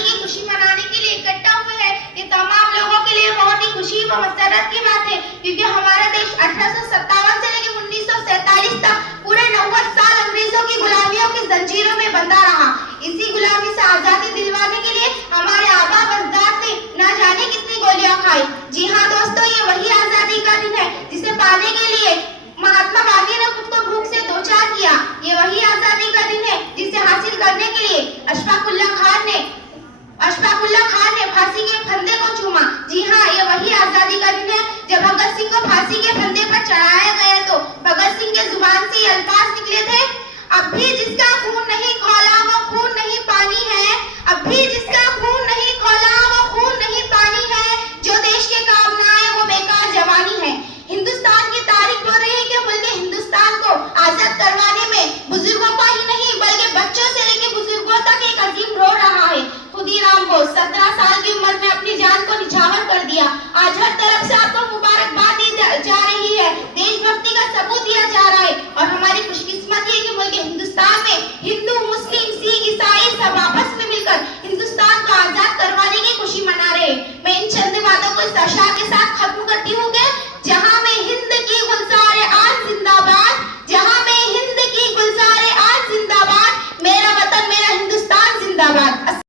आजादी की खुशी मनाने के लिए इकट्ठा हुए हैं, ये तमाम लोगों के लिए बहुत ही खुशी व मसरत की बात है, क्योंकि हमारा देश 1857 से लेकर 1947 तक पूरे 90 साल अंग्रेजों की गुलामियों की जंजीरों में बंधा रहा। इसी गुलामी से आजादी दिलवाने के लिए हमारे आबा अजदाद ने न जाने कितनी गोलियां खाई। जी हाँ दोस्तों, ये वही आजादी का दिन है जिसे पाने के लिए महात्मा गांधी ने खुद को भूख से दो चार किया। ये वही आजादी का दिन है जिसे हासिल करने के लिए अशफाक उल्लाह खान ने फांसी के फंदे को चूमा। जी हाँ, ये वही आजादी का दिन है जब भगत सिंह को फांसी के फंदे पर चढ़ाया गया तो भगत सिंह के जुबान से ये अल्फाज निकले थे, अब भी जिसका खून नहीं खौला वो खून नहीं पानी है, अब भी जिसका खून नहीं खौला वो खून नहीं पानी है, जो देश के काम ना आए वो बेकार जवानी है। हिंदुस्तान की तारीख बोल रही है कि मुल्क हिंदुस्तान को आजाद करवाने में बुजुर्गों का ही नहीं बल्कि बच्चों से लेकर बुजुर्गों तक एक अजीम रो रहा है। खुदीराम बोस 17 साल की उम्र में अपनी जान को निछावर कर दिया। आज हर तरफ से आपको मुबारकबाद दी जा रही है, देशभक्ति का सबूत दिया जा रहा है और हमारी खुशकिस्मती है कि मुल्क हिंदुस्तान में हिंदू, मुस्लिम, सिख, ईसाई सब आपस में मिलकर हिंदुस्तान